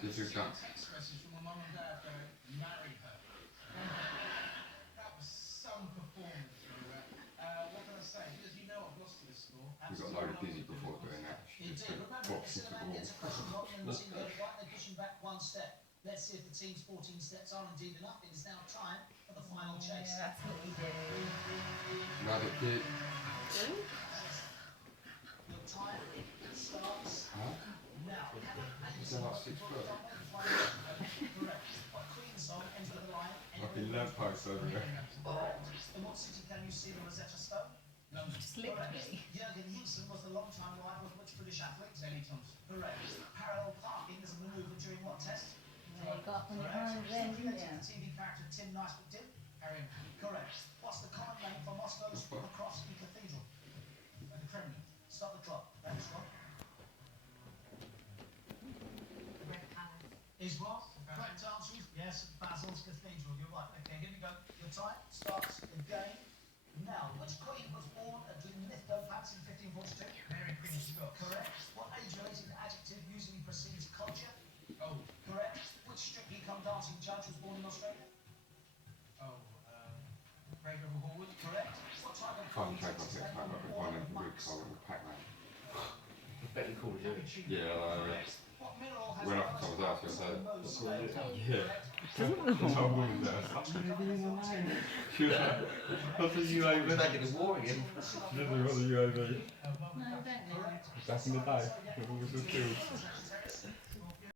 This is done. Text message from my mum and dad going, marry her. That was some performance. What can I say? Because you know I've lost to this score. We got loaded busy before doing that. You She did. just Remember, boxed instead into of the man gets a wall. cushion block and the team goes right, they push him back one step. Let's see if the team's 14 steps are indeed enough. It is now time for the final chase. Yeah, that's what we do. Another kid. Your time starts Huh? now. Is that like 6 foot? Correct. What Queen song ends with a line? Like a lamppost over there. In what city can you see the Rosetta Stone? London. Just licked me. Jürgen Hilson was the long-time rival of which British athlete? Ellie Thompson. Correct. Parallel parking is a manoeuvre during what test? There you go up on your Correct. arms then, Still didn't related to you? TV character Tim Nice with Tim? Harry. Correct. What's the common name for Moscow's cross and cathedral? The Kremlin. Stop the clock. That's one. Red Palace. Is what? Correct answer is yes, Basil's Cathedral. You're right. Okay, here we go. Your time starts again. Now, which queen was born at Linlithgow Palace in 1542? Mary Queen of Scots. Correct. What age-related adjective usually precedes culture? Oh. Correct. Which Strictly Come Dancing judge was born in Australia? Oh. Ragdoll Hallwood. Correct. What type of Can't coin take off is it. that I've got one of the Monks? weird colour with Pac-Man. Bet you called it. Yeah, What mineral has went the up to most someone's house the other most day. slaves? Yeah. Doesn't know. Some woman there. Maybe in the line. She was like, what's the UAV? Back in the war again. She doesn't know what the UAV. No, don't know. Correct. Back in the day, when we were still killed.